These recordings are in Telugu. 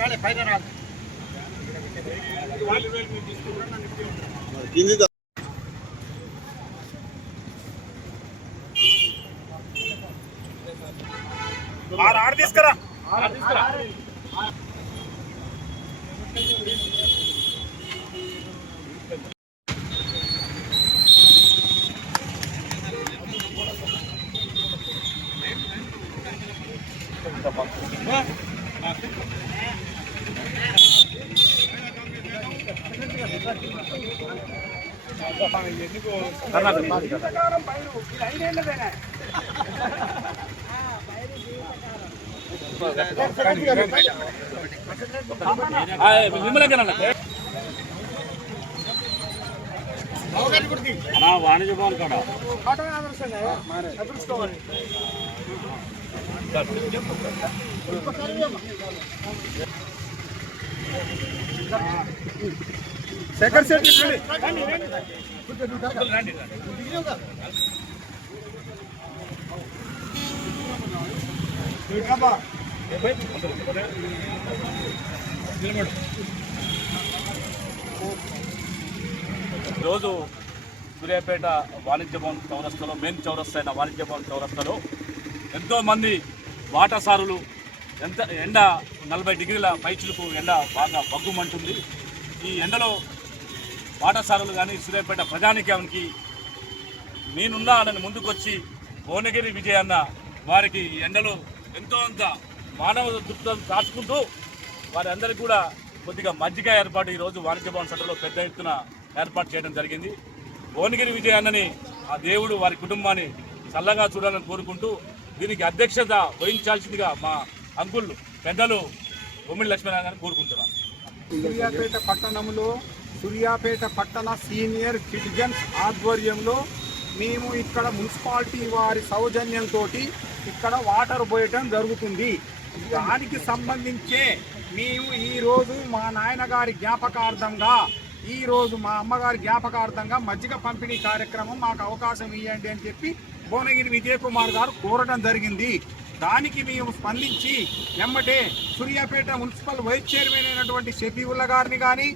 రాలే పైన రాదు ఆరు తీసుకురా వాణిజ్య భవన్ కాడ సెకండ్ సెట్ రోజు సూర్యాపేట వాణిజ్య భవన్ చౌరస్తాలో మెయిన్ చౌరస్తా అయిన వాణిజ్య భవన్ చౌరస్తాలో ఎంతోమంది వాటసారులు ఎండ 40 డిగ్రీల పైచులకు ఎండ బాగా బగ్గుమంటుంది. ఈ ఎండలో వాటసారులు కానీ సూర్యాపేట ప్రజానికానికి నేనున్నా అని ముందుకొచ్చి భువనగిరి విజయ్ అన్న వారికి ఎండలో ఎంతో అంత మానవ దృక్పథం దాచుకుంటూ వారి అందరికీ కూడా కొద్దిగా మజ్జిగ ఏర్పాటు ఈరోజు వాణిజ్య భవన్ సెంటర్లో పెద్ద ఎత్తున ఏర్పాటు చేయడం జరిగింది. భువనగిరి విజయ్ అన్నని ఆ దేవుడు వారి కుటుంబాన్ని చల్లగా చూడాలని కోరుకుంటూ దీనికి అధ్యక్షత వహించాల్సిందిగా మా అంకుల్ పెద్దలు బొమ్మిడి లక్ష్మీనారాయణ గారిని కోరుకుంటున్నాను. సూర్యాపేట పట్టణంలో సూర్యాపేట పట్టణ సీనియర్ సిటిజన్స్ ఆధ్వర్యంలో మేము ఇక్కడ మున్సిపాలిటీ వారి సౌజన్యంతో ఇక్కడ వాటర్ పోయటం జరుగుతుంది. దానికి సంబంధించే మేము ఈరోజు మా నాయనగారి జ్ఞాపకార్థంగా ఈరోజు మా అమ్మగారి జ్ఞాపకార్థంగా మజ్జిగ పంపిణీ కార్యక్రమం మాకు అవకాశం ఇవ్వండి అని చెప్పి భువనగిరి విజయ్ కుమార్ గారు కోరడం జరిగింది. దానికి మేము స్పందించి ఎమ్మటే సూర్యాపేట మున్సిపల్ వైస్ చైర్మన్ అయినటువంటి షఫీవుల్లా గారిని కానీ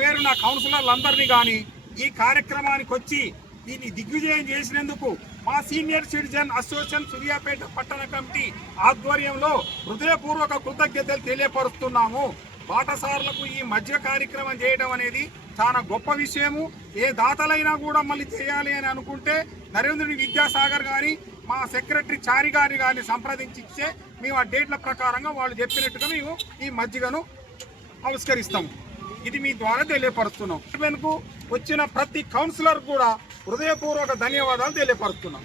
పేరున కౌన్సిలర్లందరినీ కానీ ఈ కార్యక్రమానికి వచ్చి దీన్ని దిగ్విజయం చేసినందుకు మా సీనియర్ సిటిజన్ అసోసియేషన్ సూర్యాపేట పట్టణ కమిటీ ఆధ్వర్యంలో హృదయపూర్వక కృతజ్ఞతలు తెలియపరుస్తున్నాము. బాటసారులకు ఈ మధ్య కార్యక్రమం చేయడం అనేది చాలా గొప్ప విషయము. ఏ దాతలైనా కూడా మళ్ళీ చేయాలి అని అనుకుంటే నరేంద్రుని విద్యాసాగర్ గారి మా సెక్రటరీ చారి గారిని కానీ సంప్రదించిస్తే మేము ఆ డేట్ల ప్రకారంగా వాళ్ళు చెప్పినట్టుగా మేము ఈ మజ్జిగను ఆవిష్కరిస్తాము. ఇది మీ ద్వారా తెలియపరుస్తున్నాం. వెనుక వచ్చిన ప్రతి కౌన్సిలర్ కూడా హృదయపూర్వక ధన్యవాదాలు తెలియపరుస్తున్నాం.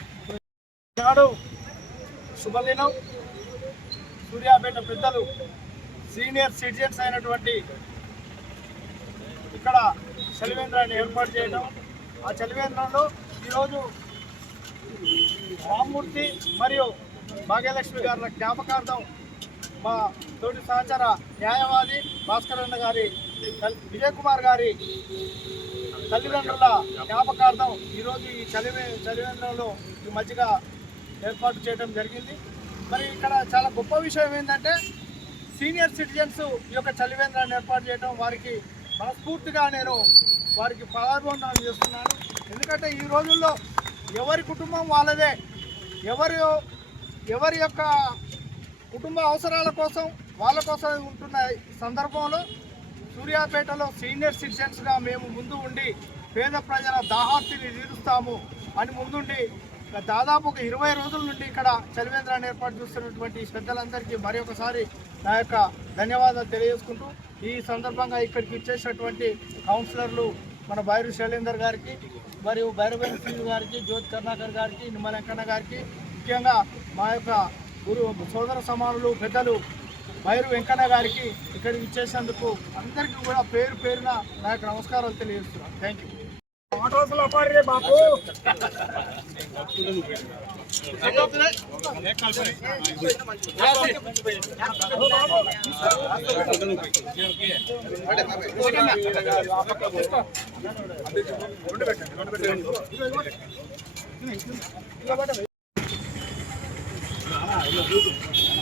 నాడు శుభదినం. సూర్యాపేట పెద్దలు సీనియర్ సిటిజన్స్ అయినటువంటి ఇక్కడ చలివేంద్రాన్ని ఏర్పాటు చేయడం, ఆ చలివేంద్రంలో ఈరోజు రామ్మూర్తి మరియు భాగ్యలక్ష్మి గారి జ్ఞాపకార్థం మా తోటి సహచర న్యాయవాది భాస్కర్ అన్న గారి విజయ్ కుమార్ గారి తల్లిదండ్రుల జ్ఞాపకార్థం ఈరోజు ఈ చలివేంద్రంలో ఈ మధ్యగా ఏర్పాటు చేయడం జరిగింది. మరి ఇక్కడ చాలా గొప్ప విషయం ఏంటంటే సీనియర్ సిటిజన్స్ ఈ యొక్క చలివేంద్రాన్ని ఏర్పాటు చేయడం వారికి మనస్ఫూర్తిగా నేను వారికి పదాభివందనం చేస్తున్నాను. ఎందుకంటే ఈ రోజుల్లో ఎవరి కుటుంబం వాళ్ళదే, ఎవరి యొక్క కుటుంబ అవసరాల కోసం వాళ్ళ కోసం ఉంటున్న సందర్భంలో సూర్యాపేటలో సీనియర్ సిటిజన్స్గా మేము ముందు ఉండి పేద ప్రజల దాహార్తిని తీరుస్తాము అని ముందుండి దాదాపు ఒక 20 రోజుల నుండి ఇక్కడ చలివేంద్రాన్ని ఏర్పాటు చేస్తున్నటువంటి పెద్దలందరికీ మరొకసారి నా యొక్క ధన్యవాదాలు తెలియజేసుకుంటూ ఈ సందర్భంగా ఇక్కడికి ఇచ్చేసినటువంటి కౌన్సిలర్లు మన బైరు శైలేందర్ గారికి మరియు భైరవేంద్ర సింగ్ గారికి, జ్యోతి కర్ణాకర్ గారికి, నిమ్మల వెంకన్న గారికి, ముఖ్యంగా మా యొక్క సోదర సమానులు పెద్దలు బైరు వెంకన్న గారికి ఇక్కడికి ఇచ్చేసేందుకు అందరికీ కూడా పేరున నా యొక్క నమస్కారాలు తెలియజేస్తున్నాను. Thank you. బాబు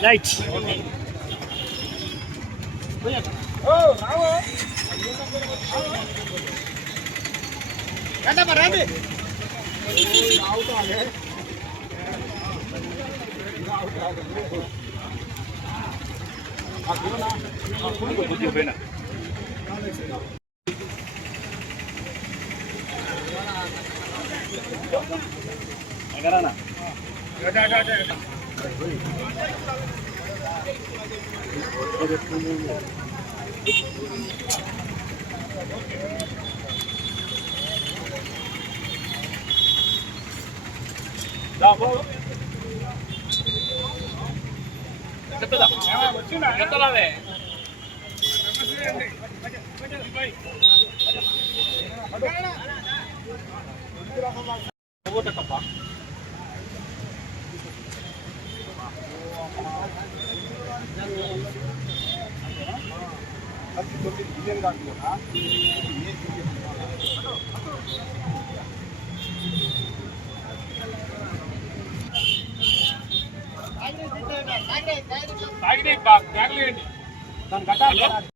రైట్. ఓ రావు రండి అవుతాలే కొద్దిగా పోయినా ఎగరానా చెప్తావే తప్ప తాగినాయి బ్యాగులు దాన్ని కట్టాలి